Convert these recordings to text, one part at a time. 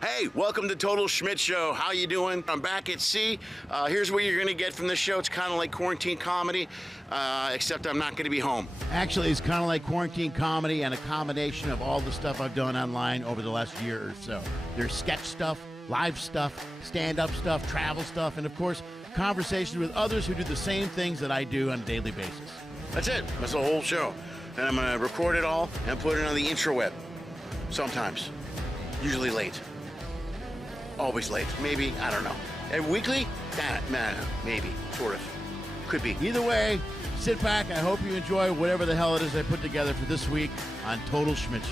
Hey, welcome to Total Schmidt Show. How you doing? I'm back at sea. Here's what you're going to get from this show. It's kind of like quarantine comedy, except I'm not going to be home. Actually, it's kind of like quarantine comedy and a combination of all the stuff I've done online over the last year or so. There's sketch stuff, live stuff, stand-up stuff, travel stuff, and of course, conversations with others who do the same things that I do on a daily basis. That's it. That's the whole show. And I'm going to record it all and put it on the intraweb. Sometimes. Usually late. Always late. Maybe. I don't know. And weekly? Nah, maybe. Sort of. Could be. Either way, sit back. I hope you enjoy whatever the hell it is I put together for this week on Total Schmidt Show.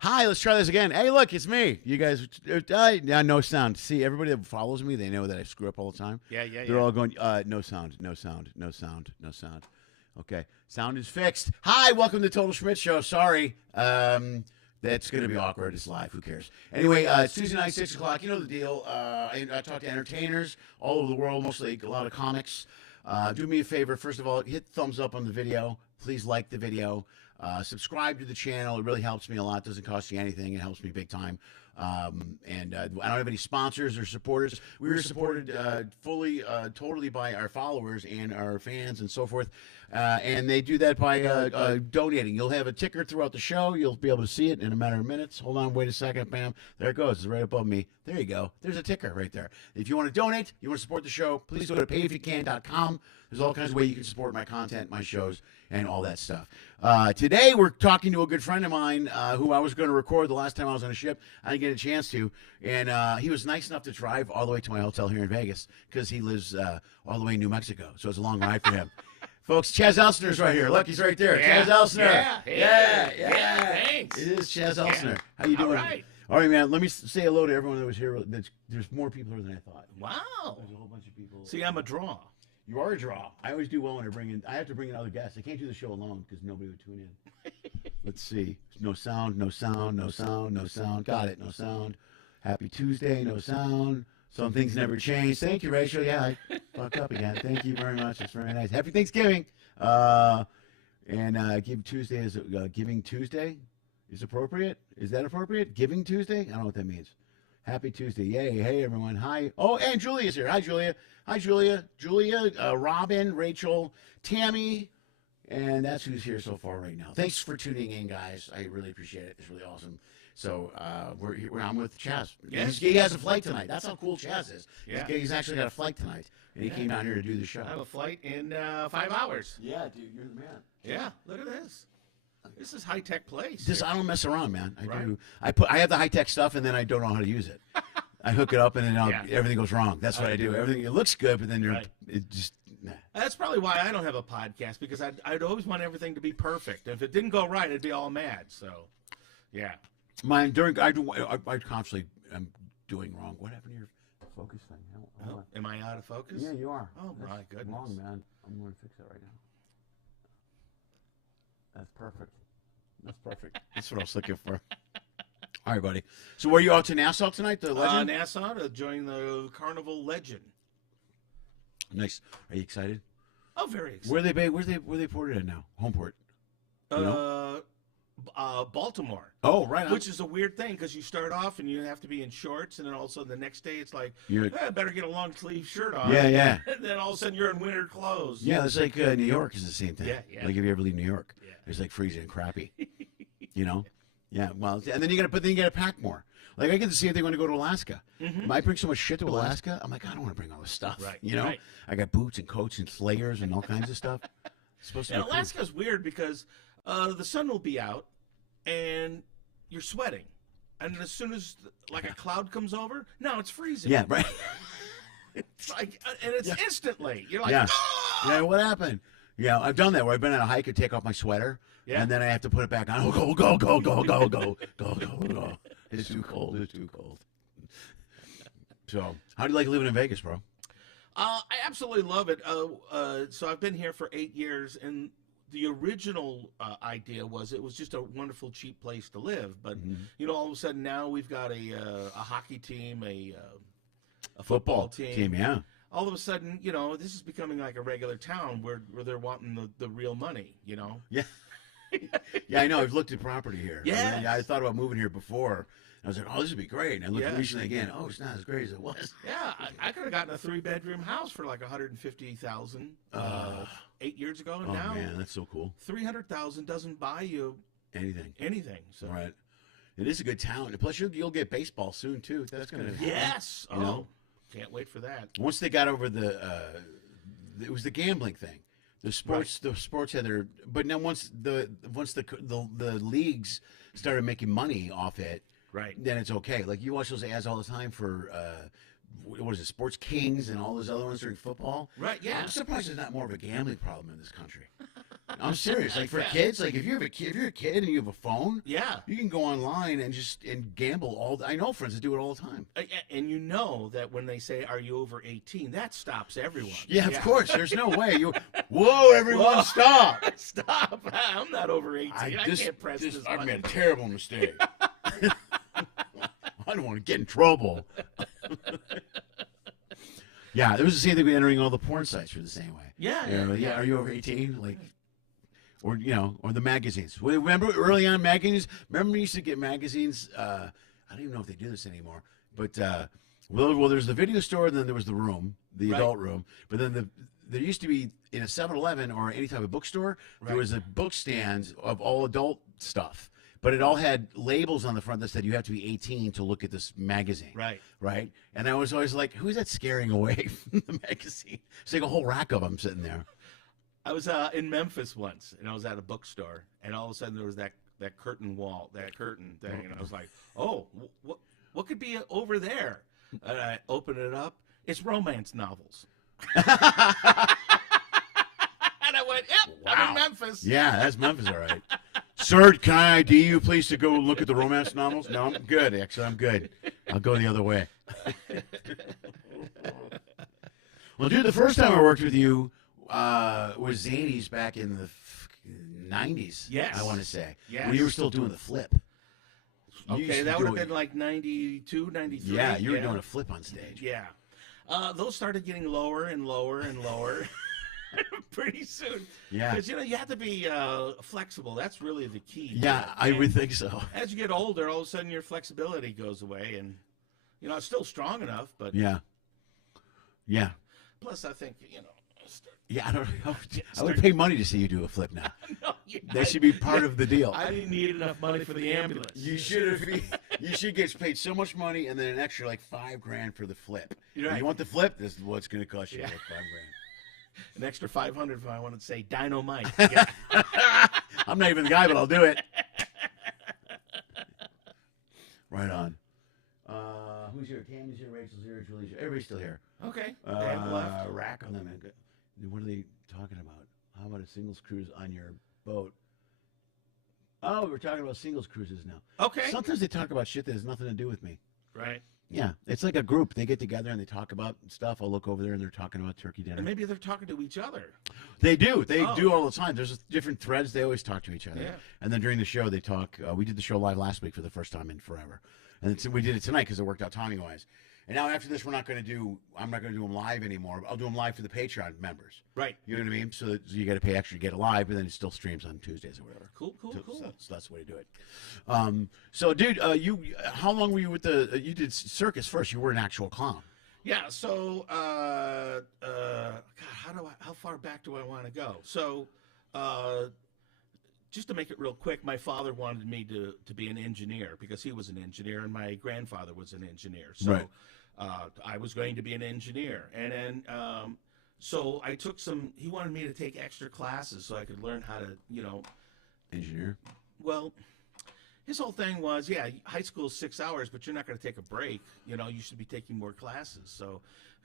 Hi, let's try this again. Hey, look, it's me. You guys, no sound. See, everybody that follows me, they know that I screw up all the time. Yeah. They're all going, no sound. Okay, sound is fixed. Hi, welcome to Total Schmidt Show. Sorry, that's going to be awkward. It's live. Who cares? Anyway, it's Tuesday night, 6 o'clock. You know the deal. I talk to entertainers all over the world, mostly a lot of comics. Do me a favor. First of all, hit thumbs up on the video. Please like the video. Subscribe to the channel. It really helps me a lot. Doesn't cost you anything. It helps me big time. I don't have any sponsors or supporters. We were supported fully, totally by our followers and our fans and so forth. And they do that by donating. You'll have a ticker throughout the show. You'll be able to see it in a matter of minutes. Hold on, wait a second, bam. There it goes. It's right above me. There you go. There's a ticker right there. If you want to donate, you want to support the show, please go to PAYIFUCAN.com. There's all kinds of ways you can support my content, my shows, and all that stuff. Today, we're talking to a good friend of mine who I was going to record the last time I was on a ship. I didn't get a chance to. And he was nice enough to drive all the way to my hotel here in Vegas because he lives all the way in New Mexico. So it's a long ride for him. Folks, Chaz Elstner's right here. Look, he's right there. Yeah. Chaz Elstner. Yeah. Thanks. It is Chaz Elstner. How you doing? All right, man. Let me say hello to everyone that was here. There's more people here than I thought. Wow. There's a whole bunch of people. See, I'm a draw. You are a draw. I always do well when I have to bring in other guests. I can't do the show alone because nobody would tune in. Let's see. No sound. Got it. No sound. Happy Tuesday. No sound. Some things never change. Thank you, Rachel. Yeah, I fucked up again. Thank you very much. It's very nice. Happy Thanksgiving. Give Tuesday is Giving Tuesday is appropriate. Is that appropriate? Giving Tuesday? I don't know what that means. Happy Tuesday. Yay. Hey, everyone. Hi. Oh, and Julia's here. Hi, Julia. Julia, Robin, Rachel, Tammy, and that's who's here so far right now. Thanks for tuning in, guys. I really appreciate it. It's really awesome. So I'm with Chaz. Yeah. He has a flight tonight. That's how cool Chaz is. Yeah. He's actually got a flight tonight, and he came down here to do the show. I have a flight in 5 hours. Yeah, dude, you're the man. Yeah, look at this. This is high-tech place. I don't mess around, man. Right. I have the high-tech stuff, and then I don't know how to use it. I hook it up, and then everything goes wrong. That's what I do. Everything, it looks good, but then it just, nah. That's probably why I don't have a podcast, because I'd always want everything to be perfect. If it didn't go right, I'd be all mad. So, yeah. I constantly am doing wrong. What happened to your focus thing? Hold on. Am I out of focus? Yeah, you are. Oh, my goodness. Wrong, man. I'm going to fix it right now. That's perfect. That's what I was looking for. All right, buddy. So were you out to Nassau tonight, the Legend? Nassau to join the Carnival Legend. Nice. Are you excited? Oh, very excited. Where they ported at now? Homeport. You know? Baltimore. Oh, right on. Which is a weird thing because you start off and you have to be in shorts, and then all of a sudden the next day it's like, I better get a long sleeve shirt on. Yeah. And then all of a sudden you're in winter clothes. Yeah, it's like New York is the same thing. Yeah. Like if you ever leave New York, it's like freezing and crappy. You know? Yeah. Well, and then you gotta pack more. Like I get the same thing when I go to Alaska. I bring so much shit to Alaska. I'm like, I don't want to bring all this stuff. Right. You know? Right. I got boots and coats and slayers and all kinds of stuff. It's supposed to be cool. Alaska's weird because the sun will be out and you're sweating, and as soon as like a cloud comes over, now it's freezing. Yeah, right. It's like, and it's instantly. You're like, yeah, what happened? Yeah, I've done that where I've been on a hike and take off my sweater Yeah. And then I have to put it back on. Oh, go, go, go, go, go, go, go, go, go. It's too cold. It's too cold. So, how do you like living in Vegas, bro? I absolutely love it. So I've been here for 8 years, and the original idea was it was just a wonderful, cheap place to live. But all of a sudden now we've got a hockey team, a football team. Yeah. All of a sudden, this is becoming like a regular town where they're wanting the real money. Yeah. Yeah, I know. I've looked at property here. Yes. I thought about moving here before. I was like, oh, this would be great. And I looked recently again. Oh, it's not as great as it was. Yeah, I could have gotten a 3-bedroom house for like $150,000 8 years ago. And now, man, that's so cool. $300,000 doesn't buy you anything. So. Right. It is a good town. Plus, you'll get baseball soon too. That's gonna. Yes. You know? Can't wait for that. Once they got over it was the gambling thing. The sports had their. But now once the leagues started making money off it. Right. Then it's okay. Like you watch those ads all the time for what is it, Sports Kings and all those other ones during football. Right. Yeah. I'm surprised there's not more of a gambling problem in this country. I'm serious. Like for kids, like if you're a kid and you have a phone, you can go online and gamble I know friends that do it all the time. And you know that when they say, "Are you over 18?" that stops everyone. Yeah, of course. There's no way. Whoa, everyone, stop! Stop! I'm not over 18. I can't press this I button. made a terrible mistake. I don't want to get in trouble. Yeah, it was the same thing with entering all the porn sites were the same way. Yeah. Are you over 18? Like, or the magazines. Remember early on magazines? Remember we used to get magazines? I don't even know if they do this anymore. But well, there's the video store, and then there was the room, the adult room. But then there used to be in a 7-Eleven or any type of bookstore, there was a book stand of all adult stuff. But it all had labels on the front that said you have to be 18 to look at this magazine. Right? And I was always like, who's that scaring away from the magazine? It's like a whole rack of them sitting there. I was in Memphis once, and I was at a bookstore, and all of a sudden there was that curtain thing, and I was like, oh, what could be over there? And I opened it up. It's romance novels. And I went, yep, wow. I'm in Memphis. Yeah, that's Memphis, all right. Sir, can I ID you, please, to go look at the romance novels? No, I'm good, actually. I'm good. I'll go the other way. Well, dude, the first time I worked with you was Zany's back in the 90s, yes. I want to say. Yes. When you were still doing the flip. Okay, that would have been like 92, 93. Yeah, you were doing a flip on stage. Yeah. Those started getting lower and lower and lower. Pretty soon. Yeah. Because, you have to be flexible. That's really the key. Yeah, I would think so. As you get older, all of a sudden your flexibility goes away. And, it's still strong enough, but. Yeah. Yeah. Plus, I think, Yeah, I don't know. I would pay money to see you do a flip now. No, that should be part of the deal. I didn't need enough money for the ambulance. You should get paid so much money and then an extra like $5,000 for the flip. Right. You want the flip? This is what's going to cost you like $5,000. An extra $500 if I wanted to say dynamite. Yeah. I'm not even the guy, but I'll do it. Right on. Who's here? Tammy's here, Rachel's here, Julie's here. Everybody's still here. Okay. They have left. Rack on them. What are they talking about? How about a singles cruise on your boat? Oh, we're talking about singles cruises now. Okay. Sometimes they talk about shit that has nothing to do with me. Right. Yeah, it's like a group. They get together and they talk about stuff. I'll look over there and they're talking about turkey dinner. And maybe they're talking to each other. They do. They do all the time. There's different threads. They always talk to each other. Yeah. And then during the show, they talk. We did the show live last week for the first time in forever. And we did it tonight because it worked out timing-wise. And now after this, I'm not going to do them live anymore. I'll do them live for the Patreon members. Right. You know what I mean? So you got to pay extra to get it live, but then it still streams on Tuesdays or whatever. Cool. So that's the way to do it. So, dude, how long were you with you did circus first? You were an actual clown. Yeah. So, God, how far back do I want to go? So, just to make it real quick, my father wanted me to be an engineer because he was an engineer and my grandfather was an engineer. So right. I was going to be an engineer. And then so I took he wanted me to take extra classes so I could learn how to, Engineer? Well, his whole thing was, high school is 6 hours, but you're not going to take a break. You should be taking more classes. So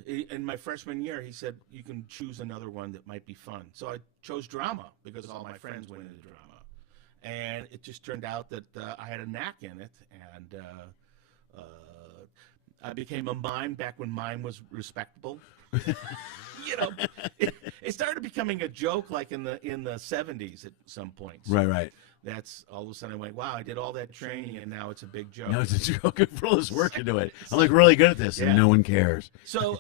in my freshman year, he said, you can choose another one that might be fun. So I chose drama because all my friends went into drama. and it just turned out that I had a knack in it, and I became a mime back when mime was respectable. It started becoming a joke like in the 70s at some points. Right. That's all of a sudden I went, wow, I did all that training and now it's a big joke. No, it's a joke. Put all this work into it. I'm like really good at this, and no one cares. So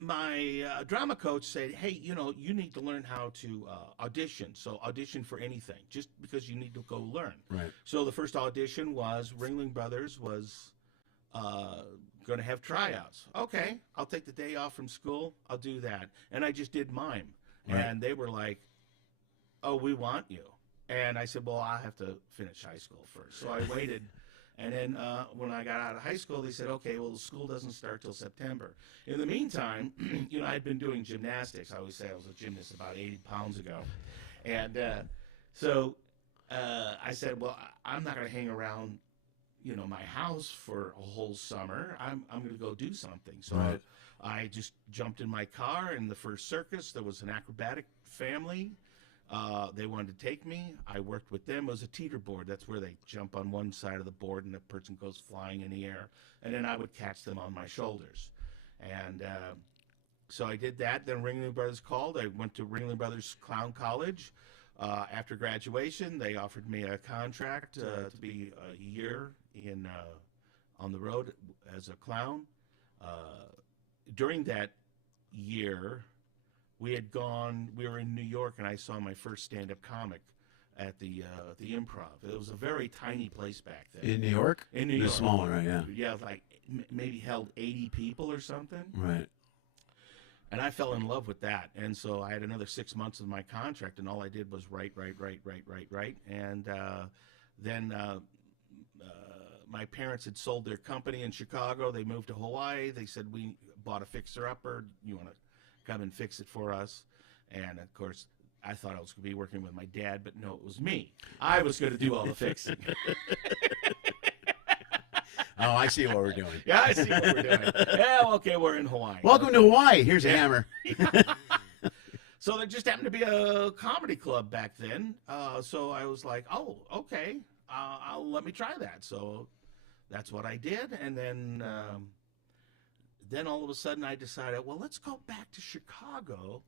my drama coach said, hey, you need to learn how to audition. So audition for anything, just because you need to go learn. Right. So the first audition was Ringling Brothers was going to have tryouts. Okay, I'll take the day off from school. I'll do that. And I just did mime. Right. And they were like, oh, we want you. And I said, well, I have to finish high school first. So I waited. And then when I got out of high school, they said, okay, well, the school doesn't start till September. In the meantime, I had been doing gymnastics. I always say I was a gymnast about 80 pounds ago. And so I said, well, I'm not going to hang around, my house for a whole summer. I'm going to go do something. So Right. I just jumped in my car in the first circus. There was an acrobatic family. They wanted to take me. I worked with them. It was a teeter board. That's where they jump on one side of the board and the person goes flying in the air. And then I would catch them on my shoulders. And so I did that. Then Ringling Brothers called. I went to Ringling Brothers Clown College. After graduation, they offered me a contract to be a year on the road as a clown. During that year, we were in New York, and I saw my first stand-up comic at the Improv. It was a very tiny place back then. In New York? In New York. The small one, right, yeah. Yeah, like maybe held 80 people or something. Right. And I fell in love with that. And so I had another 6 months of my contract, and all I did was write. And then my parents had sold their company in Chicago. They moved to Hawaii. They said, we bought a fixer-upper. You want to come and fix it for us? And, of course, I thought I was going to be working with my dad, but no, it was me. I was going to do all the fixing. Oh, I see what we're doing. Yeah, I see what we're doing. Yeah, okay, we're in Hawaii. Welcome to Hawaii. Here's a hammer. So there just happened to be a comedy club back then. So I was like, oh, okay, let me try that. So that's what I did. And then all of a sudden I decided, well, let's go back to Chicago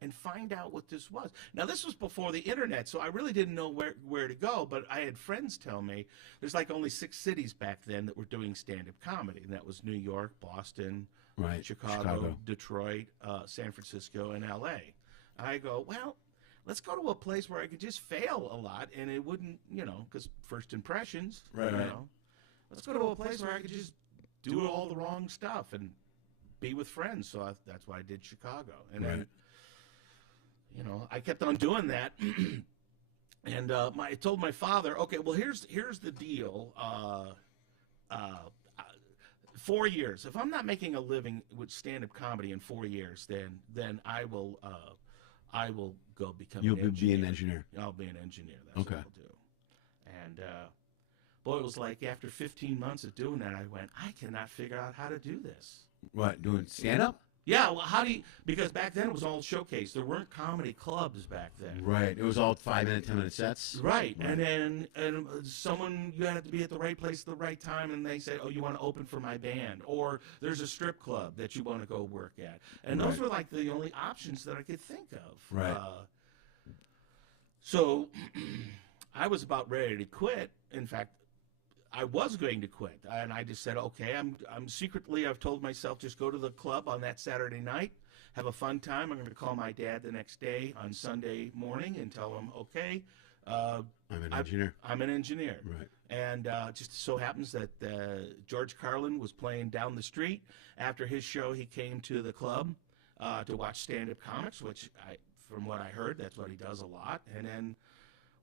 and find out what this was. Now, this was before the internet, so I really didn't know where to go, but I had friends tell me there's like only 6 cities back then that were doing stand-up comedy, and that was New York, Boston, Right. Chicago, Detroit, San Francisco, and L.A. I go, well, let's go to a place where I could just fail a lot, and it wouldn't, because first impressions, Right. Let's go to a place where I could just do all the wrong stuff and be with friends. So that's why I did Chicago. And then, I kept on doing that. And I told my father, okay, well, here's the deal. 4 years. If I'm not making a living with stand-up comedy in 4 years, then I will go become You'll an engineer. be an engineer. I'll be an engineer. That's what I'll do. And boy, it was like after 15 months of doing that, I went, I cannot figure out how to do this. What, doing stand-up? Yeah, well, because back then it was all showcase. There weren't comedy clubs back then. Right. It was all 5-minute, 10-minute sets. Right. And then you had to be at the right place at the right time, and they said, oh, you want to open for my band, or there's a strip club that you want to go work at. And those were like the only options that I could think of. Right. So I was about ready to quit. In fact, I was going to quit, and I just said, okay, I'm secretly, I've told myself, just go to the club on that Saturday night, have a fun time. I'm going to call my dad the next day on Sunday morning and tell him, okay, I'm an engineer. I'm an engineer. Right. And just so happens that George Carlin was playing down the street. After his show, he came to the club to watch stand-up comics, which, from what I heard, that's what he does a lot. And then,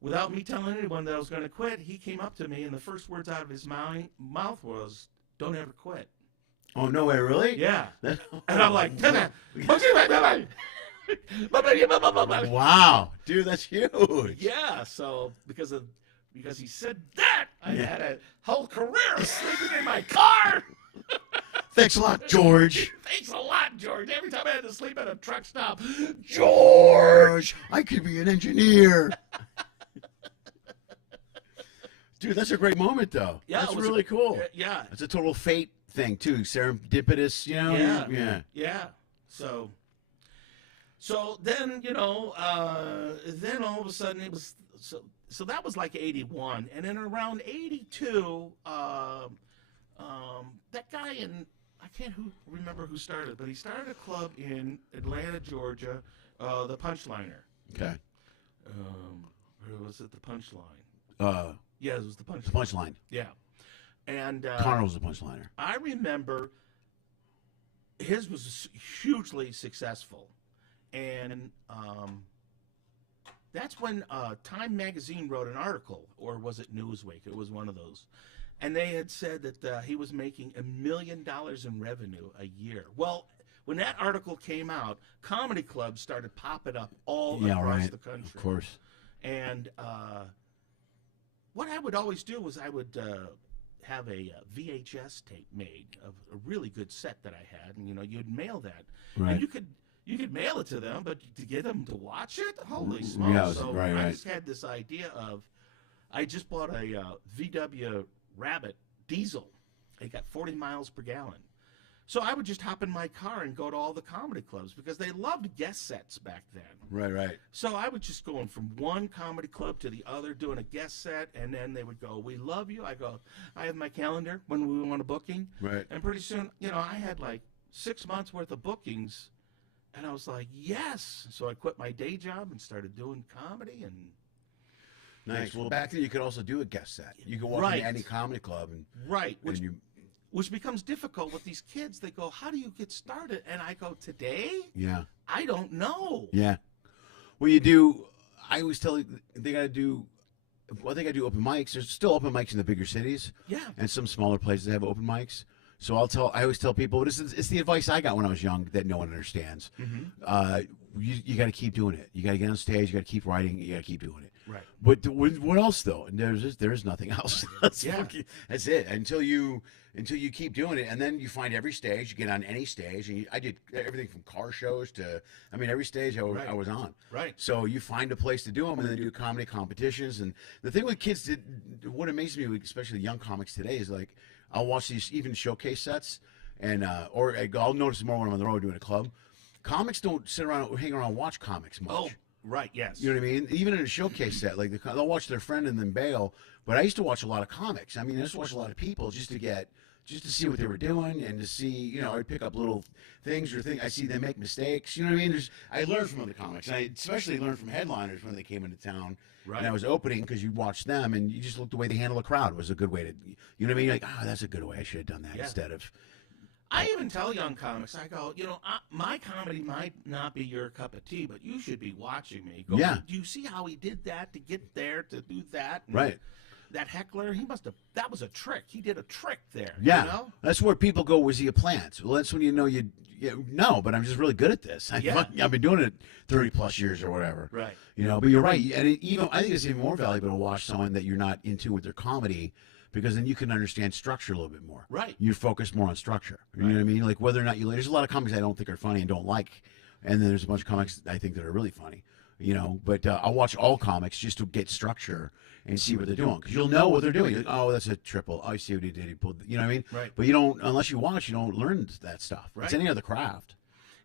without me telling anyone that I was going to quit, he came up to me, and the first words out of his mouth was, don't ever quit. Oh, no way, really? Yeah. And I'm like, wow. Dude, that's huge. yeah, so because he said that, I had a whole career of sleeping in my car. Thanks a lot, George. Thanks a lot, George. Every time I had to sleep at a truck stop, George, I could be an engineer. Dude, that's a great moment, though. Yeah, that's it was really cool. Yeah. It's a total fate thing, too. Serendipitous, you know? Yeah. So then, then all of a sudden it was, so that was like 81. And then around 82, that guy I can't remember who started, but he started a club in Atlanta, Georgia, the Punchliner. Okay. Or was it the Punchline? Yeah, it was the Punchline. The Punchline. Yeah. And Connor was the Punchliner. I remember his was hugely successful. And that's when Time Magazine wrote an article, or was it Newsweek? It was one of those. And they had said that he was making $1 million in revenue a year. Well, when that article came out, comedy clubs started popping up all across the country. Of course. And what I would always do was I would have a VHS tape made of a really good set that I had, and you'd mail that. Right. And you could mail it to them, but to get them to watch it, holy smokes! Yeah, so right. I just had this idea of, I just bought a VW Rabbit diesel. It got 40 miles per gallon. So I would just hop in my car and go to all the comedy clubs because they loved guest sets back then. Right. So I would just go from one comedy club to the other doing a guest set, and then they would go, "We love you." I go, "I have my calendar when we want a booking." Right. And pretty soon, I had like 6 months worth of bookings, and I was like, "Yes." So I quit my day job and started doing comedy. And nice. Well, back then you could also do a guest set. You could walk into any comedy club and which becomes difficult with these kids. They go, "How do you get started?" And I go, "Today? Yeah. I don't know." Yeah. Well, you do. I always tell you they got to do. Well, they got to do open mics. There's still open mics in the bigger cities. Yeah. And some smaller places have open mics. So I always tell people, it's the advice I got when I was young that no one understands. Mm-hmm. You got to keep doing it. You got to get on stage. You got to keep writing. You got to keep doing it. Right. But what else though? And there's nothing else. That's it. Until you keep doing it, and then you find every stage. You get on any stage, and I did everything from car shows to, every stage I was on. Right. So you find a place to do them, and then do comedy competitions. And the thing with kids, what amazes me, especially young comics today, is like I'll watch these even showcase sets, and or I'll notice more when I'm on the road doing a club. Comics don't sit around, hang around, and watch comics much. Oh, right. Yes. You know what I mean? Even in a showcase set, like they'll watch their friend and then bail. But I used to watch a lot of comics. I used to watch a lot of people just to see what they were doing and to see, I'd pick up little things I see them make mistakes. You know what I mean? I learned from other comics. And I especially learned from headliners when they came into town. Right. And I was opening because you watch them and you just look the way they handle a crowd was a good way to, you know what I mean? You're like, that's a good way. I should have done that instead of. I even tell young comics, I go, my comedy might not be your cup of tea, but you should be watching me. Go, yeah. Do you see how he did that to get there, to do that? And right. That heckler, that was a trick. He did a trick there. Yeah. That's where people go, was he a plant? Well, that's when no, but I'm just really good at this. I've been doing it 30 plus years or whatever. Right. But you're right. And I think it's even more valuable to watch someone that you're not into with their comedy, because then you can understand structure a little bit more. Right. You focus more on structure. You know what I mean? Like whether or not there's a lot of comics I don't think are funny and don't like. And then there's a bunch of comics I think that are really funny, but I'll watch all comics just to get structure and see what they're doing. Because you'll know what they're doing. Like, oh, that's a triple. Oh, I see what he did. He pulled, you know what I mean? Right. But you don't, unless you watch, you don't learn that stuff. Right. It's any other craft.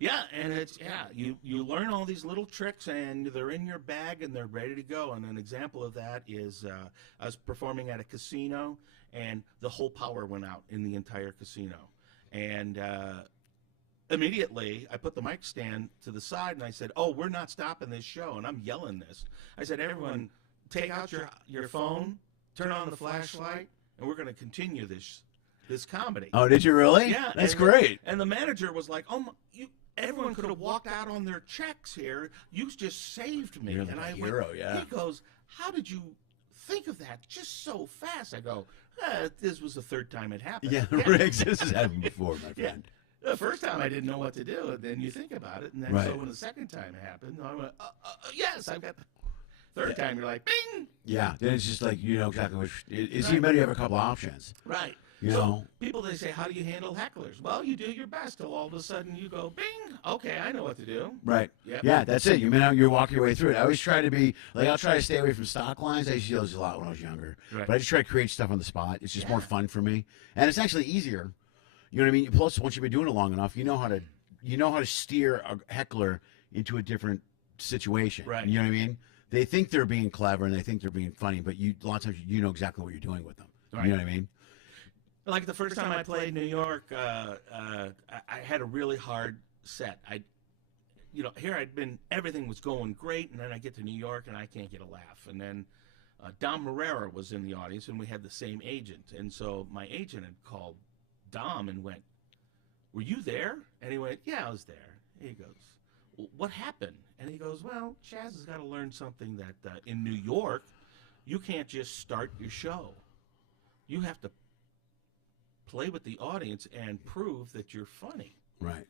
Yeah, and you learn all these little tricks, and they're in your bag, and they're ready to go. And an example of that is I was performing at a casino, and the whole power went out in the entire casino. And immediately, I put the mic stand to the side, and I said, "Oh, we're not stopping this show." And I'm yelling this. I said, "Everyone, take out your phone, turn on the flashlight, and we're going to continue this comedy." Oh, did you really? Yeah. That's great. And the manager was like, "Oh, everyone could have walked out on their checks here. You just saved me." You're like a hero, yeah. He goes, "How did you think of that just so fast?" I go, "This was the third time it happened." Yeah, Riggs, this has happened before, my friend. Yeah. The first time I didn't know what to do, and then you think about it, and then so when the second time happened, I went, "Yes, I've got." Third time, you're like, "Bing!" Yeah, then it's just like you know exactly which. It's even better you have a couple options. Right. You So know? people, they say, how do you handle hecklers? Well, you do your best till all of a sudden you go, bing, okay, I know what to do. Right. Yep. Yeah, that's it. You walk your way through it. I always try to be like, I'll try to stay away from stock lines. I used to do those a lot when I was younger. Right. But I just try to create stuff on the spot. It's just more fun for me, and it's actually easier. You know what I mean? Plus, once you've been doing it long enough, you know how to steer a heckler into a different situation. Right. You know what I mean? They think they're being clever and they think they're being funny, but a lot of times you know exactly what you're doing with them. Right. You know what I mean? Like the first time I played New York, I had a really hard set. Here everything was going great, and then I get to New York and I can't get a laugh. And then Dom Herrera was in the audience, and we had the same agent. And so my agent had called Dom and went, "Were you there?" And he went, "Yeah, I was there." He goes, "What happened?" And he goes, "Well, Chaz has got to learn something that in New York, you can't just start your show. You have to play with the audience and prove that you're funny." Right.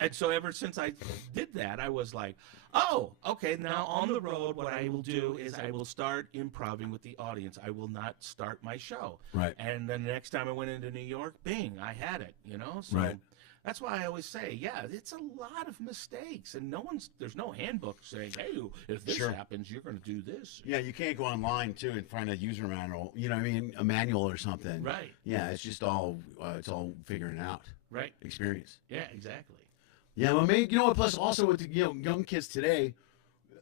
And so ever since I did that, I was like, oh, okay, now on the road, what I will do is I will start improvising with the audience. I will not start my show. Right. And then the next time I went into New York, bing, I had it, So Right. that's why I always say, yeah, it's a lot of mistakes. And there's no handbook saying, hey, if this happens, you're going to do this. Yeah, you can't go online too and find a user manual. You know what I mean? A manual or something. Right. Yeah, it's just all figuring it out. Right. Experience. Yeah, exactly. Yeah, well, maybe, you know what? Plus, also with the young kids today,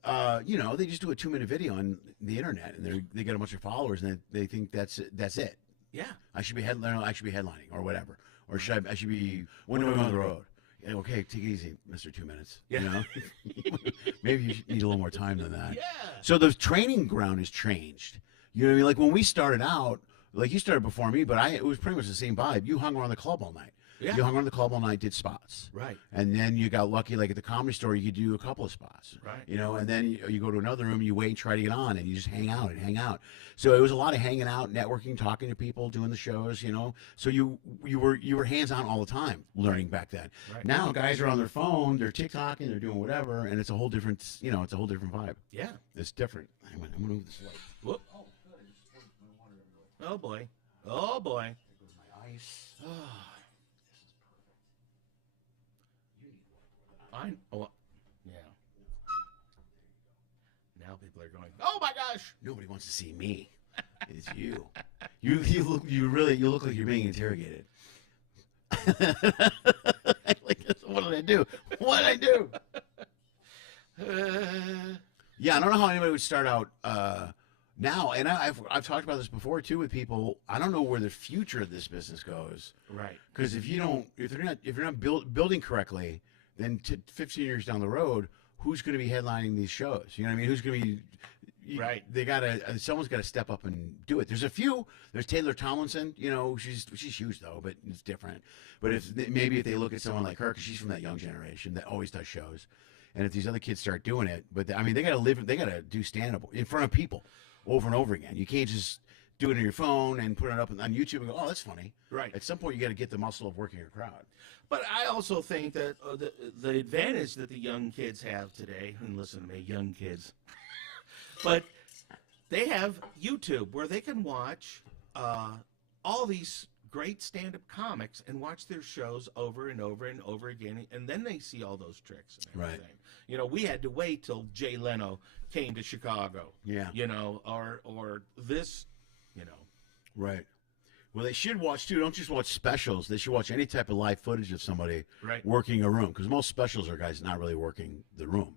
they just do a 2-minute video on the internet, and they get a bunch of followers, and they think that's it. Yeah. I should be headlining or whatever, or I should be when do I go on the road? Yeah, okay, take it easy, Mr. 2 minutes. Yeah. You know, maybe you need a little more time than that. Yeah. So the training ground has changed. You know what I mean? Like when we started out, like you started before me, but it was pretty much the same vibe. You hung around the club all night. Yeah. You hung around the club all night, did spots. Right. And then you got lucky, like at the Comedy Store, you could do a couple of spots. Right. You know, and then you go to another room, you wait and try to get on, and you just hang out. So it was a lot of hanging out, networking, talking to people, doing the shows, So you were hands-on all the time learning back then. Right. Now guys are on their phone, they're TikToking, they're doing whatever, and it's a whole different, it's a whole different vibe. Yeah. It's different. I'm going to move this light. Whoop. Oh, good. I just poured my water everywhere. Oh, boy. Oh, boy. There goes my ice. Yeah. Now people are going, oh my gosh. Nobody wants to see me. It's you. You look like you're being interrogated. What did I do? What did I do? Yeah, I don't know how anybody would start out now, and I've talked about this before too with people. I don't know where the future of this business goes. Right. Because if you're not building correctly, then 15 years down the road, who's going to be headlining these shows? You know what I mean? Who's going to be right? Someone's got to step up and do it. There's a few. There's Taylor Tomlinson. She's huge though, but it's different. But if they look at someone like her, because she's from that young generation that always does shows, and if these other kids start doing it, but they got to do stand-up in front of people over and over again. You can't just do it on your phone and put it up on YouTube and go, oh, that's funny. Right. At some point, you got to get the muscle of working a crowd. But I also think that the advantage that the young kids have today, and listen to me, young kids, but they have YouTube where they can watch all these great stand-up comics and watch their shows over and over and over again, and then they see all those tricks and everything. Right. We had to wait till Jay Leno came to Chicago. Yeah. Or this, Right. Well, they should watch too. Don't just watch specials. They should watch any type of live footage of somebody working a room, because most specials are guys not really working the room.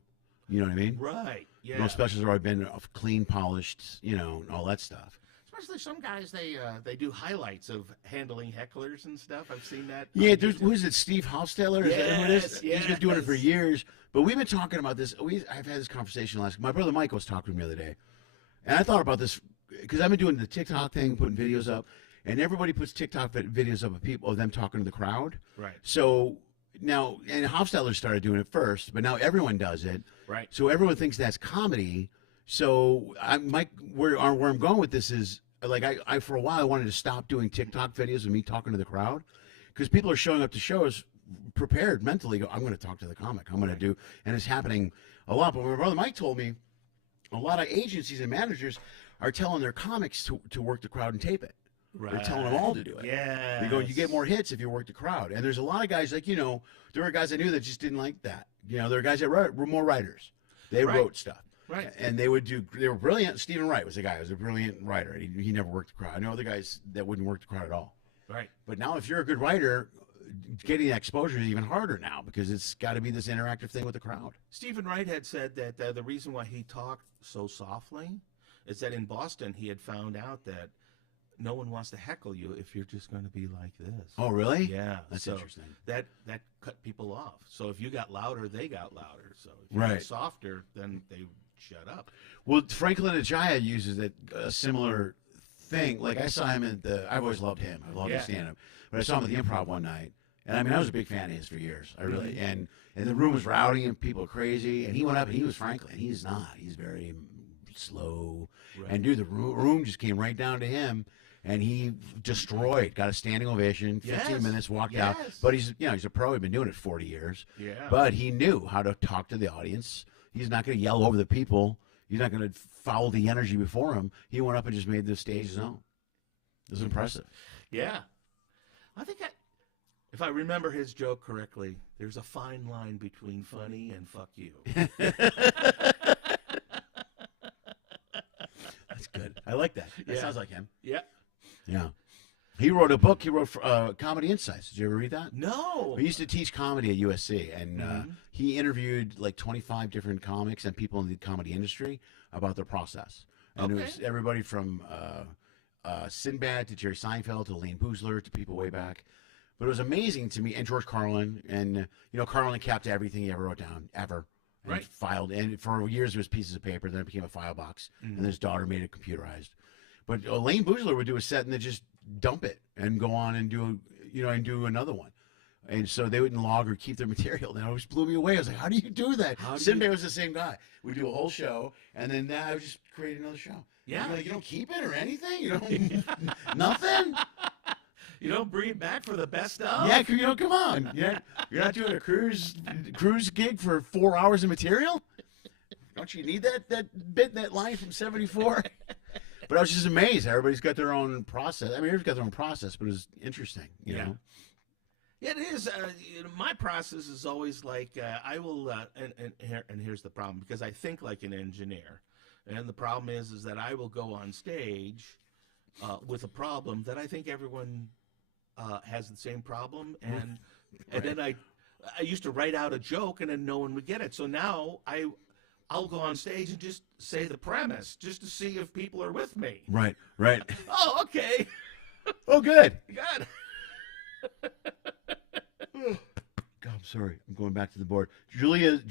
You know what I mean? Right. Yeah. Most specials have already been clean, polished, and all that stuff. Especially some guys, they do highlights of handling hecklers and stuff. I've seen that. Yeah, who is it? Steve Hofstetter? Is that who it is? Yes. He's been doing it for years. But we've been talking about this. I've had this conversation my brother Mike was talking to me the other day, and I thought about this because I've been doing the TikTok thing, putting videos up, and everybody puts TikTok videos up of them talking to the crowd. Right. So now, and Hofstetter started doing it first, but now everyone does it. Right. So everyone thinks that's comedy. So where I'm going with this is, like, I for a while I wanted to stop doing TikTok videos of me talking to the crowd, because people are showing up to shows prepared mentally. Go, I'm going to talk to the comic. I'm going to do, and it's happening a lot. But my brother Mike told me a lot of agencies and managers are telling their comics to work the crowd and tape it. They're telling them all to do it. Yeah. They go, you get more hits if you work the crowd. And there's a lot of guys like, there were guys I knew that just didn't like that. There were guys that were more writers. They wrote stuff. Right. And they were brilliant. Stephen Wright was the guy who was a brilliant writer. He never worked the crowd. I know other guys that wouldn't work the crowd at all. Right. But now if you're a good writer, getting that exposure is even harder now because it's got to be this interactive thing with the crowd. Stephen Wright had said that the reason why he talked so softly is that in Boston he had found out that no one wants to heckle you if you're just going to be like this. Oh, really? Yeah. That's interesting. That cut people off. So if you got louder, they got louder. So if you Right. got softer, then they shut up. Well, Franklin Ajaya uses a similar thing. Like I saw him I've always loved him. I love his stand-up. But I saw him at the Improv one night. And I mean, I was a big fan of his for years. I really, and the room was rowdy and people were crazy. And he went up and he was Franklin. He's not. He's very slow. Right. And dude, the room just came right down to him. And he destroyed, got a standing ovation, 15 minutes, walked out. But he's a pro. He's been doing it 40 years. Yeah. But he knew how to talk to the audience. He's not going to yell over the people. He's not going to foul the energy before him. He went up and just made the stage his own. It was impressive. Yeah. I think if I remember his joke correctly, there's a fine line between funny and fuck you. That's good. I like that. That sounds like him. Yeah. Yeah. He wrote a book. He wrote Comedy Insights. Did you ever read that? No. He used to teach comedy at USC, and he interviewed like 25 different comics and people in the comedy industry about their process. And it was everybody from Sinbad to Jerry Seinfeld to Lane Boozler to people way back. But it was amazing to me, and George Carlin, and Carlin kept everything he ever wrote down, ever. And Right. filed, and for years it was pieces of paper, then it became a file box, and his daughter made it computerized. But Lane Boozler would do a set and then just dump it and go on and do another one. And so they wouldn't log or keep their material. And it always blew me away. I was like, how do you do that? Sinbad was the same guy. We do a whole show, and then I just create another show. Yeah. Like, you don't keep it or anything? You don't nothing? You don't bring it back for the best of? Yeah, come on. You're not doing a cruise gig for 4 hours of material? Don't you need that line from 74? But I was just amazed. Everybody's got their own process. I mean, everybody's got their own process, but it was interesting, you know? It is. My process is always like I will, and here's the problem, because I think like an engineer, and the problem is that I will go on stage with a problem that I think everyone has the same problem, and then I used to write out a joke, and then no one would get it. So now I'll go on stage and just say the premise, just to see if people are with me. Right. Oh, okay. Oh, good. Good. God, I'm sorry. I'm going back to the board. Julia's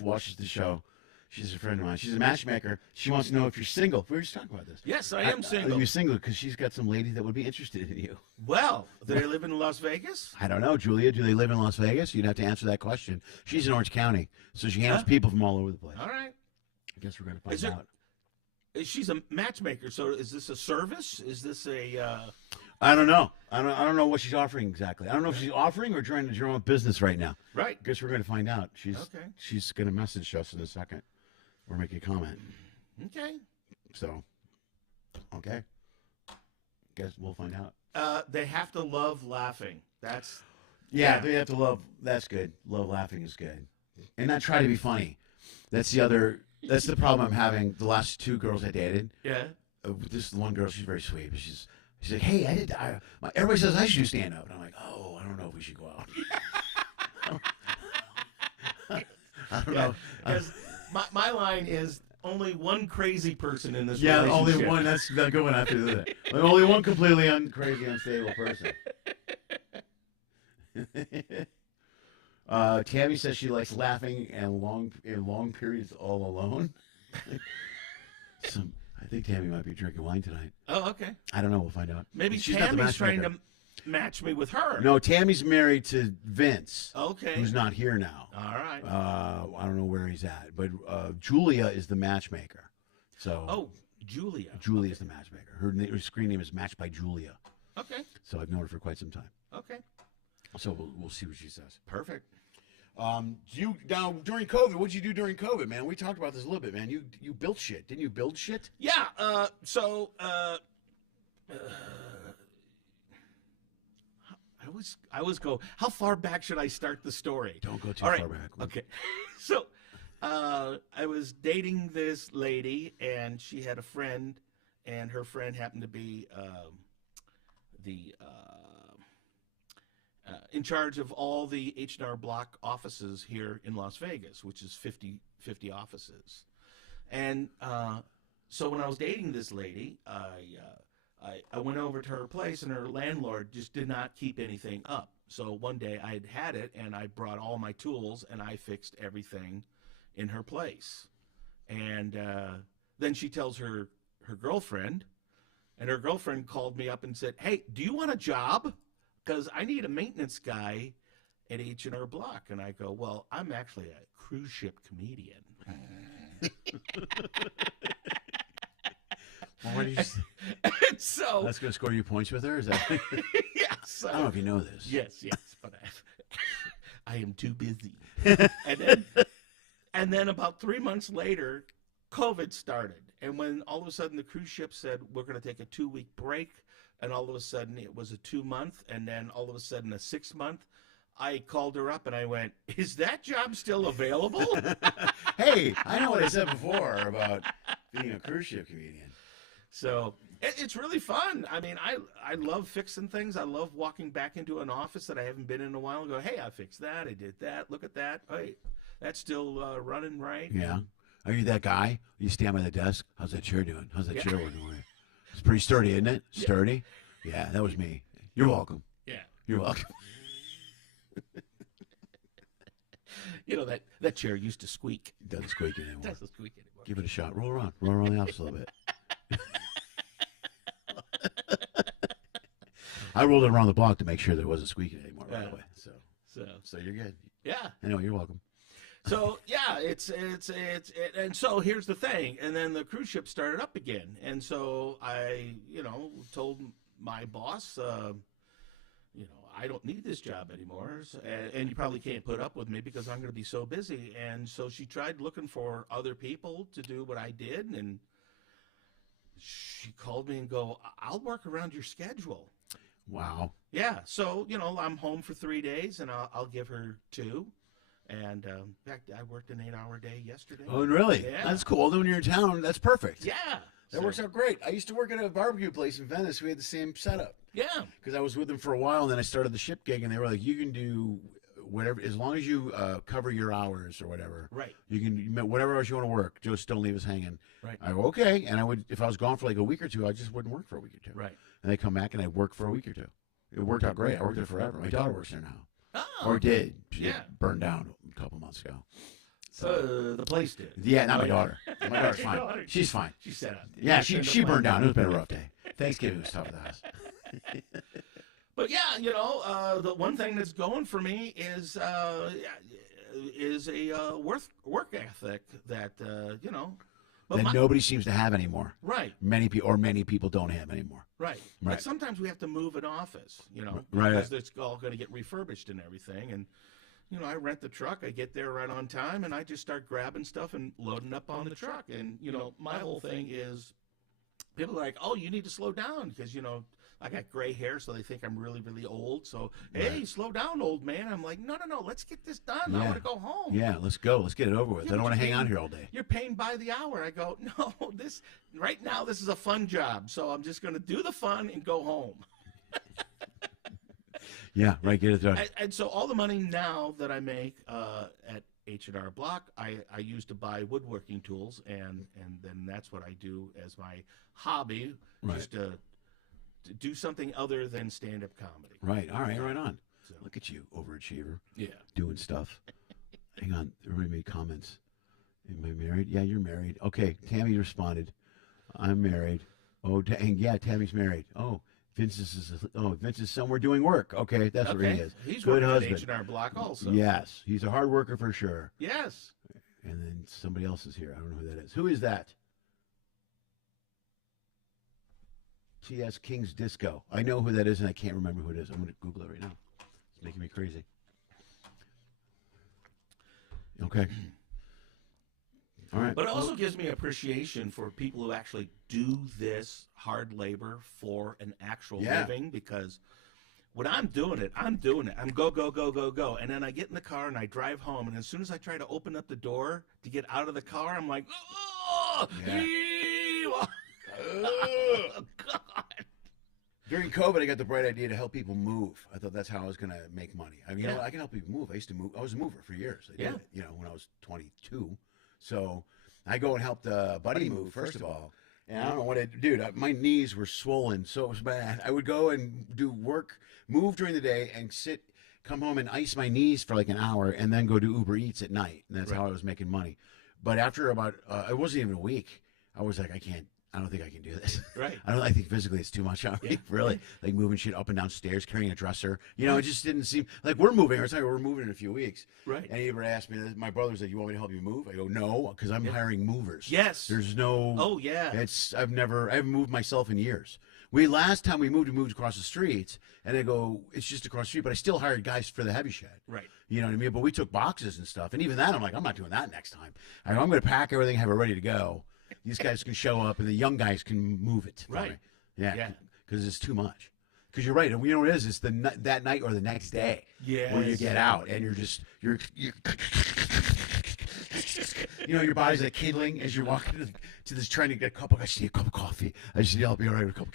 watches the show. She's a friend of mine. She's a matchmaker. She wants to know if you're single. We were just talking about this. Yes, I am single. You're single because she's got some lady that would be interested in you. Well, do they live in Las Vegas? I don't know, Julia. Do they live in Las Vegas? You'd have to answer that question. She's in Orange County, so she handles people from all over the place. All right. I guess we're going to find out. She's a matchmaker, so is this a service? Is this a... I don't know. I don't know what she's offering exactly. I don't know if she's offering or trying to drum up business right now. Right. I guess we're going to find out. She's going to message us in a second or make a comment. Okay. So, okay. Guess we'll find out. They have to love laughing. That's... Yeah, they have to love... That's good. Love laughing is good. And not try to be funny. That's the problem I'm having. The last two girls I dated. Yeah. This one girl, she's very sweet, but she's like, hey, everybody says I should do stand up. And I'm like, oh, I don't know if we should go out. I don't know. Because my line is only one crazy person in this relationship. Yeah, relationship. only one. That's the good one after that. Only one completely crazy, unstable person. Tammy says she likes laughing and long periods all alone. I think Tammy might be drinking wine tonight. Oh, okay. I don't know. We'll find out. Maybe She's not the Tammy's trying matchmaker. to match me with her. No, Tammy's married to Vince. Okay. Who's not here now. All right. I don't know where he's at, but Julia is the matchmaker. So. Oh, Julia. Julia is the matchmaker. Her screen name is Matched by Julia. Okay. So I've known her for quite some time. Okay. So we'll see what she says. Perfect. Now during COVID, what'd you do during COVID, man? We talked about this a little bit, man. You built shit, didn't you? Build shit? Yeah. So I always go, how far back should I start the story? Don't go too All right. far back. Okay. So I was dating this lady, and she had a friend, and her friend happened to be in charge of all the H&R Block offices here in Las Vegas, which is 50 offices. And so when I was dating this lady, I went over to her place, and her landlord just did not keep anything up. So one day I had it, and I brought all my tools, and I fixed everything in her place. And then she tells her girlfriend, and her girlfriend called me up and said, "Hey, do you want a job? Because I need a maintenance guy at H&R Block." And I go, "Well, I'm actually a cruise ship comedian." Well, what did you say? And so That's going to score you points with her? Is that? yes, I don't know if you know this. yes, but I am too busy. And then about 3 months later, COVID started. And when all of a sudden the cruise ship said, we're going to take a 2-week break, and all of a sudden it was a 2-month, and then all of a sudden a 6-month, I called her up and I went, "Is that job still available?" Hey, I know what I said before about being a cruise ship comedian. So it's really fun. I mean, I love fixing things. I love walking back into an office that I haven't been in a while and go, "Hey, I fixed that. I did that. Look at that. Hey, that's still running right." Yeah. Are you that guy? You stand by the desk. How's that chair doing? How's that chair working? It's pretty sturdy, isn't it? Sturdy? Yeah, that was me. You're welcome. Yeah. You're welcome. You know, that chair used to squeak. It doesn't squeak anymore. It doesn't squeak anymore. Give it a shot. Roll around. Roll around the office a little bit. I rolled it around the block to make sure that it wasn't squeaking anymore, by the way. So you're good. Yeah. I know, you're welcome. So yeah, and so here's the thing, and then the cruise ship started up again, and so I, told my boss, I don't need this job anymore, and you probably can't put up with me because I'm going to be so busy. And so she tried looking for other people to do what I did, and she called me and go, "I'll work around your schedule." Wow. Yeah, so I'm home for 3 days, and I'll give her 2. And in fact, I worked an 8-hour day yesterday. Oh, really? Yeah. That's cool. Then when you're in town, that's perfect. Yeah. That works out great. I used to work at a barbecue place in Venice. We had the same setup. Yeah. Because I was with them for a while, and then I started the ship gig, and they were like, "You can do whatever, as long as you cover your hours or whatever. Right. You can, whatever hours you want to work, just don't leave us hanging." Right. I go, "Okay." And I would, if I was gone for like a week or two, I just wouldn't work for a week or two. Right. And they come back, and I'd work for a week or two. It worked out great. I worked there forever. My daughter works there now. Oh. Or did. She Yeah. burned down a couple months ago. So the place did. Yeah, not my daughter. My daughter's Your fine. daughter- She's fine. She set up. Yeah, she burned down. It's been a rough day. Thanksgiving was tough at the house. But yeah, the one thing that's going for me is a work ethic that But that nobody seems to have anymore. Right. Many people don't have anymore. Right. Right. But sometimes we have to move an office, Right. because it's all going to get refurbished and everything. And, I rent the truck. I get there right on time, and I just start grabbing stuff and loading up on the truck. And, my whole thing is people are like, "Oh, you need to slow down because, I got gray hair, so they think I'm really, really old. So, hey, slow down, old man." I'm like, no, let's get this done. I want to go home. Yeah, let's go. Let's get it over with. Yeah, I don't but want to hang you're out paying- here all day. You're paying by the hour. I go, no, right now this is a fun job, so I'm just going to do the fun and go home. Yeah, right. Get it done. And so all the money now that I make at H&R Block, I use to buy woodworking tools, and then that's what I do as my hobby, just to do something other than stand-up comedy. Right. All right. Right on. So. Look at you, overachiever. Yeah. Doing stuff. Hang on. Everybody made comments. Am I married? Yeah, you're married. Okay. Tammy responded. I'm married. Oh, dang. Yeah, Tammy's married. Oh, Vince is somewhere doing work. Okay, that's where he is. He's good working husband. at H&R Block also. Yes, he's a hard worker for sure. Yes. And then somebody else is here. I don't know who that is. Who is that? TS King's Disco. I know who that is, and I can't remember who it is. I'm going to Google it right now. It's making me crazy. Okay. All right. But it also gives me appreciation for people who actually do this hard labor for an actual living, because when I'm doing it. I'm go, go, go, go, go. And then I get in the car and I drive home. And as soon as I try to open up the door to get out of the car, I'm like, oh, oh God. During COVID, I got the bright idea to help people move. I thought that's how I was going to make money. I mean, you know, I can help people move. I used to move. I was a mover for years. I did it, you know, when I was 22. So I go and helped a buddy move, first of all. And I don't know what dude, my knees were swollen so it was bad. I would go and do work, move during the day, and come home and ice my knees for like an hour, and then go do Uber Eats at night. And that's how I was making money. But after about, it wasn't even a week, I was like, I don't think I can do this. Right. I think physically it's too much on me, really. Like moving shit up and down stairs, carrying a dresser. You know, it just didn't seem like we're moving. I was telling you, we're moving in a few weeks. Right. And he ever asked me, my brother's like, you want me to help you move? I go, no, because I'm hiring movers. Yes. There's no. Oh, yeah. I haven't moved myself in years. Last time we moved across the street, and I go, it's just across the street, but I still hired guys for the heavy shed. Right. You know what I mean? But we took boxes and stuff. And even that, I'm like, I'm not doing that next time. I'm going to pack everything, have it ready to go. These guys can show up, and the young guys can move it. Right. Me. Yeah. Because it's too much. Because you're right. You know what it is? It's that night or the next day where you get out, and you're you know, your body's like kindling as you're walking to this, trying to get a cup of coffee. I just need to be all right with a cup.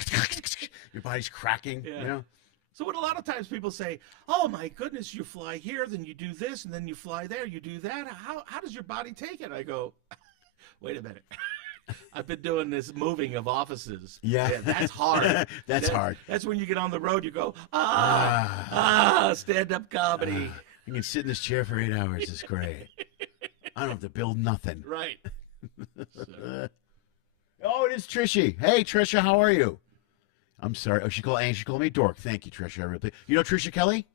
Your body's cracking. Yeah. You know. So what a lot of times people say, oh my goodness, you fly here, then you do this, and then you fly there, you do that. How does your body take it? I go, wait a minute. I've been doing this moving of offices. Yeah, that's hard. That's hard. That's when you get on the road, you go, stand-up comedy. You can sit in this chair for 8 hours. It's great. I don't have to build nothing. Right. Oh, it is Trishy. Hey, Trisha, how are you? I'm sorry. Oh, she called me dork. Thank you, Trisha. I really. You know Trisha Kelly?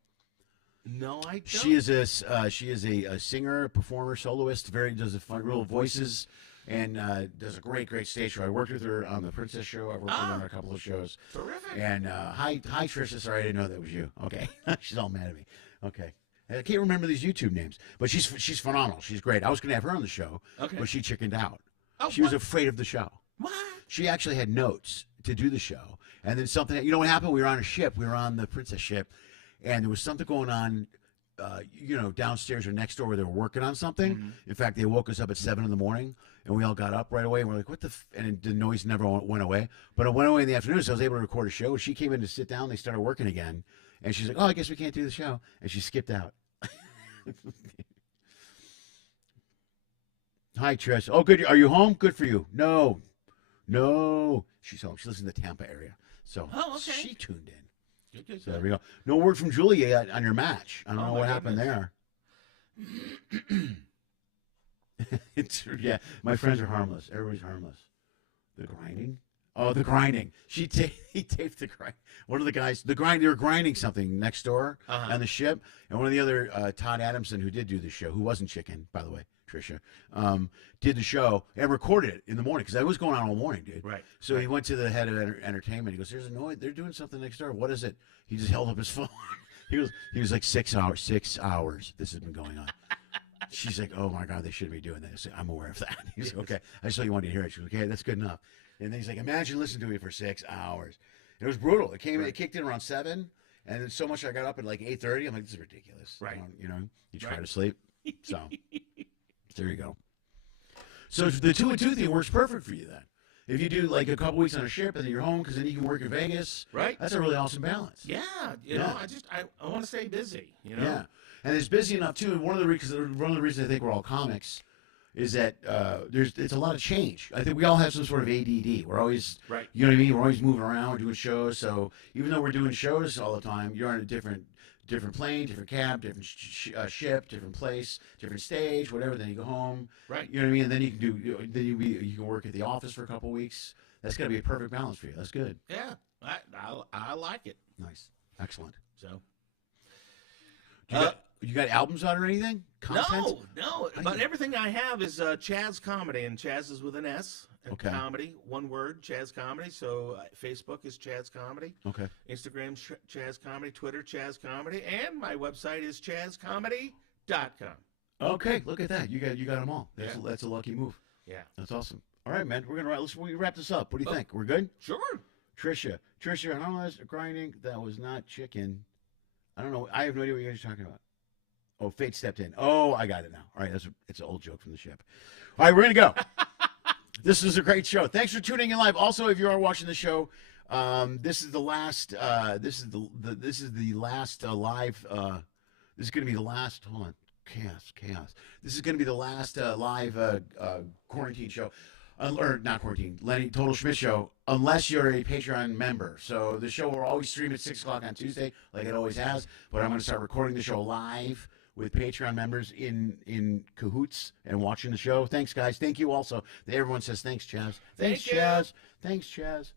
No, I don't. She is a singer, performer, soloist. Does fun, real voices. And does a great stage show. I worked with her on the Princess Show. I worked with her on a couple of shows. Terrific. And hi, Trisha. Sorry, I didn't know that was you. Okay, she's all mad at me. Okay, I can't remember these YouTube names, but she's phenomenal. She's great. I was gonna have her on the show, but she chickened out. Oh, she was afraid of the show. What? She actually had notes to do the show, and then something. You know what happened? We were on a ship. We were on the Princess ship, and there was something going on. You know, downstairs or next door where they were working on something. Mm-hmm. In fact, they woke us up at 7 in the morning, and we all got up right away, and we're like, what the and the noise never went away. But it went away in the afternoon, so I was able to record a show. She came in to sit down. They started working again, and she's like, oh, I guess we can't do the show. And she skipped out. Hi, Trish. Oh, good. Are you home? Good for you. No. She's home. She lives in the Tampa area. So she tuned in. Good. So there we go. No word from Julia yet on your match. I don't know what happened there. My friends are harmless. Everybody's harmless. The grinding? Oh, the grinding. He taped the grind. One of the guys, they were grinding something next door on the ship, and one of the other, Todd Adamson, who did do the show, who wasn't chicken, by the way, Trisha, did the show and recorded it in the morning because I was going on all morning, dude. Right. So he went to the head of entertainment. He goes, "There's a noise. They're doing something next door. What is it?" He just held up his phone. He was like 6 hours. 6 hours. This has been going on. She's like, "Oh my God, they shouldn't be doing this." I'm aware of that. He's like, "Okay, I just thought you wanted to hear it." She's like, "Okay, that's good enough." And then he's like, "Imagine listening to me for 6 hours." It was brutal. It kicked in around 7, and then so much I got up at like 8:30. I'm like, "This is ridiculous." Right. You try to sleep. So there you go. So the 2 and 2 thing works perfect for you then. If you do like a couple weeks on a ship and then you're home because then you can work in Vegas. Right. That's a really awesome balance. Yeah. You know, I want to stay busy. You know. Yeah. And it's busy enough too. And one of the reasons I think we're all comics is that it's a lot of change. I think we all have some sort of ADD. We're always, you know what I mean? We're always moving around, doing shows. So even though we're doing shows all the time, you're on a different plane, different cab, different ship, different place, different stage, whatever. Then you go home. Right. You know what I mean? And then you can work at the office for a couple of weeks. That's got to be a perfect balance for you. That's good. Yeah. I like it. Nice. Excellent. So. You got albums out or anything? Content? No. But everything I have is Chaz Comedy, and Chaz is with an S. And comedy, one word, Chaz Comedy. So Facebook is Chaz Comedy. Okay. Instagram, Chaz Comedy. Twitter, Chaz Comedy. And my website is chazcomedy.com. Okay, look at that. You got them all. That's a lucky move. Yeah. That's awesome. All right, man. We're gonna let's wrap this up. What do you think? We're good? Sure. Trisha, I don't know. Grinding. That was not chicken. I don't know. I have no idea what you guys are talking about. Oh, fate stepped in. Oh, I got it now. All right, it's an old joke from the ship. All right, we're gonna go. This is a great show. Thanks for tuning in live. Also, if you are watching the show, this is the last. This is the last live. This is going to be the last. Hold on, chaos. This is going to be the last live quarantine show, or not quarantine. Lenny Total Schmidt Show, unless you're a Patreon member. So the show will always stream at 6 o'clock on Tuesday, like it always has. But I'm going to start recording the show live with Patreon members in cahoots and watching the show. Thanks, guys. Thank you also. Everyone says thanks, Chaz. Thanks, Chaz. Thanks, Chaz.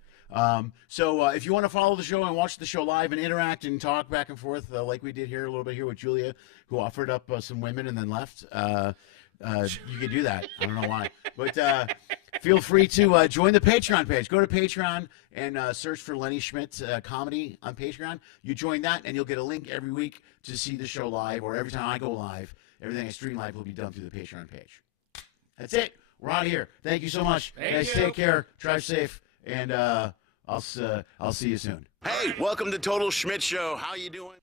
So if you want to follow the show and watch the show live and interact and talk back and forth like we did here a little bit here with Julia, who offered up some women and then left, you can do that. I don't know why. But feel free to join the Patreon page. Go to Patreon and search for Lenny Schmidt Comedy on Patreon. You join that, and you'll get a link every week to see the show live, or every time I go live. Everything I stream live will be done through the Patreon page. That's it. We're out of here. Thank you so much. Guys, take care. Drive safe. And I'll see you soon. Hey, welcome to Total Schmidt Show. How you doing?